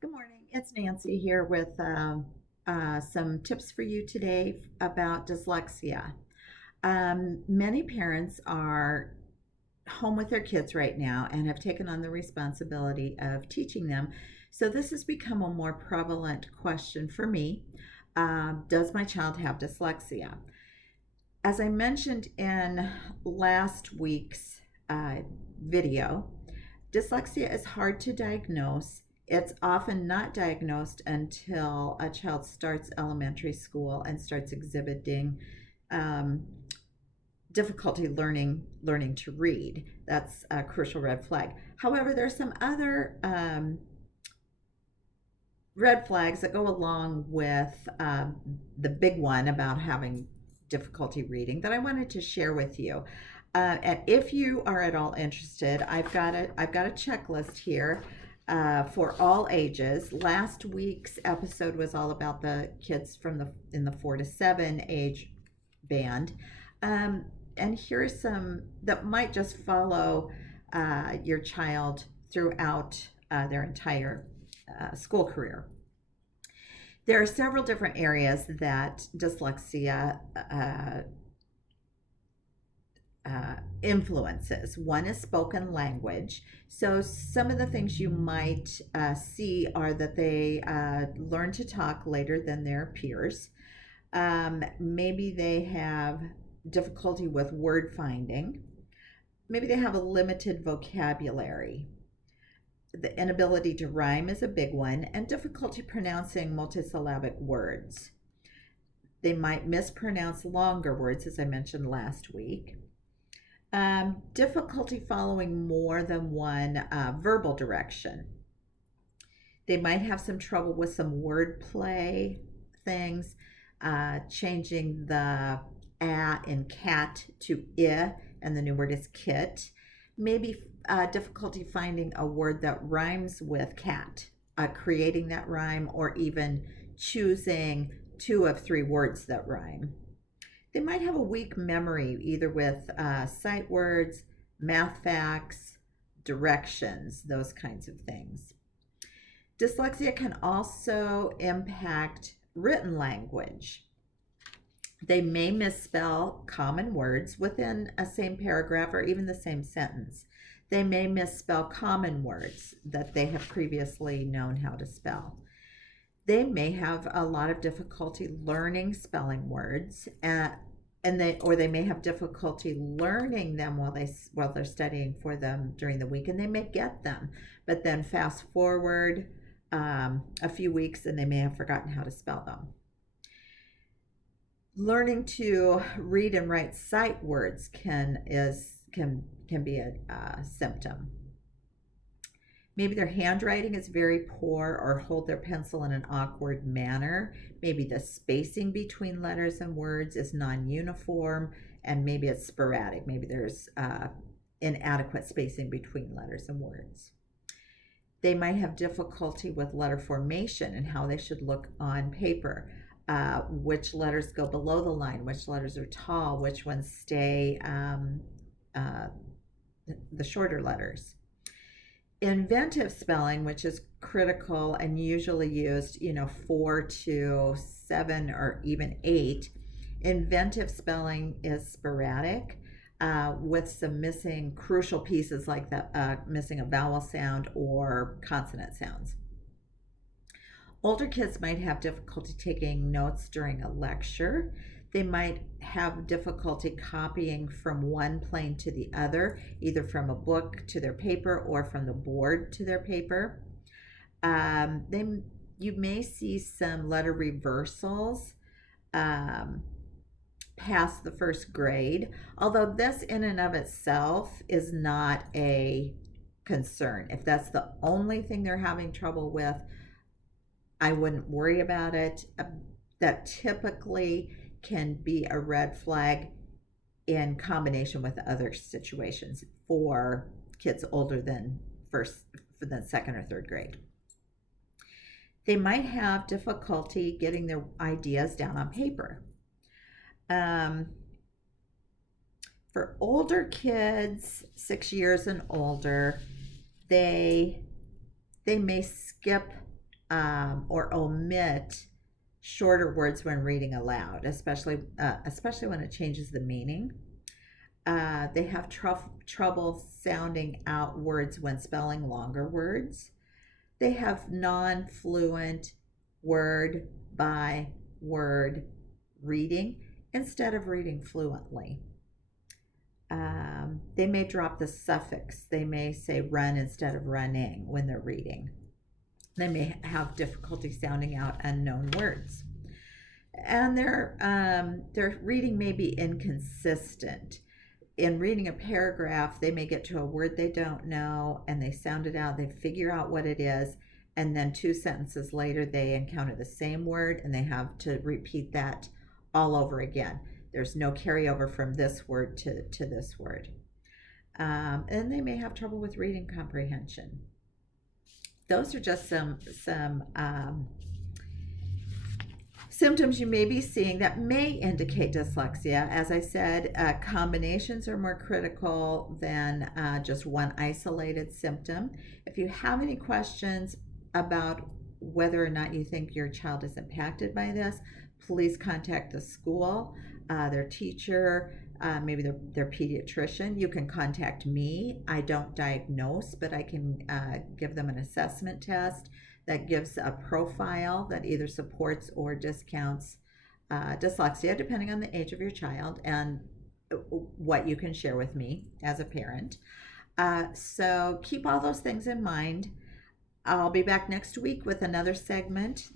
Good morning. It's Nancy here with some tips for you today about dyslexia. Many parents are home with their kids right now and have taken on the responsibility of teaching them. So, this has become a more prevalent question for me. Does my child have dyslexia? As I mentioned in last week's video, dyslexia is hard to diagnose. It's often not diagnosed until a child starts elementary school and starts exhibiting um, difficulty learning to read. That's a crucial red flag. However, there's some other red flags that go along with the big one about having difficulty reading that I wanted to share with you. And if you are at all interested, I've got a checklist here for all ages. Last week's episode was all about the kids in the 4 to 7 age band, and here's some that might just follow your child throughout their entire school career. There are several different areas that dyslexia influences. One is spoken language. So, some of the things you might see are that they learn to talk later than their peers. Maybe they have difficulty with word finding. Maybe they have a limited vocabulary. The inability to rhyme is a big one, and difficulty pronouncing multisyllabic words. They might mispronounce longer words, as I mentioned last week. Difficulty following more than one verbal direction. They might have some trouble with some wordplay things, changing the in cat to I, and the new word is kit. Maybe difficulty finding a word that rhymes with cat, creating that rhyme, or even choosing 2 of 3 words that rhyme. They might have a weak memory, either with sight words, math facts, directions, those kinds of things. Dyslexia can also impact written language. They may misspell common words within a same paragraph or even the same sentence. They may misspell common words that they have previously known how to spell. They may have a lot of difficulty learning spelling words, or they may have difficulty learning them while they're studying for them during the week, and they may get them, but then fast forward a few weeks and they may have forgotten how to spell them. Learning to read and write sight words can be a symptom. Maybe their handwriting is very poor, or hold their pencil in an awkward manner. Maybe the spacing between letters and words is non-uniform, and maybe it's sporadic. Maybe there's inadequate spacing between letters and words. They might have difficulty with letter formation and how they should look on paper. Which letters go below the line, which letters are tall, which ones stay the shorter letters. Inventive spelling, which is critical and usually used, 4 to 7 or even 8. Inventive spelling is sporadic, with some missing crucial pieces like missing a vowel sound or consonant sounds. Older kids might have difficulty taking notes during a lecture. They might have difficulty copying from one plane to the other, either from a book to their paper or from the board to their paper. You may see some letter reversals past the first grade, although this in and of itself is not a concern. If that's the only thing they're having trouble with, I wouldn't worry about it. That typically can be a red flag in combination with other situations for kids older than second or third grade. They might have difficulty getting their ideas down on paper. For older kids, 6 years and older, they may skip or omit shorter words when reading aloud, especially when it changes the meaning. They have trouble sounding out words when spelling longer words. They have non-fluent word by word reading instead of reading fluently. They may drop the suffix. They may say run instead of running when they're reading. They may have difficulty sounding out unknown words. And their reading may be inconsistent. In reading a paragraph, they may get to a word they don't know and they sound it out, they figure out what it is, and then 2 sentences later they encounter the same word and they have to repeat that all over again. There's no carryover from this word to this word. And they may have trouble with reading comprehension. Those are just some symptoms you may be seeing that may indicate dyslexia. As I said, combinations are more critical than just one isolated symptom. If you have any questions about whether or not you think your child is impacted by this, please contact the school, their teacher, maybe their pediatrician. You can contact me. I don't diagnose, but I can give them an assessment test that gives a profile that either supports or discounts dyslexia, depending on the age of your child and what you can share with me as a parent. So keep all those things in mind. I'll be back next week with another segment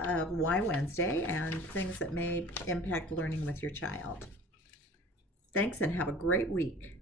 of Why Wednesday and things that may impact learning with your child. Thanks and have a great week.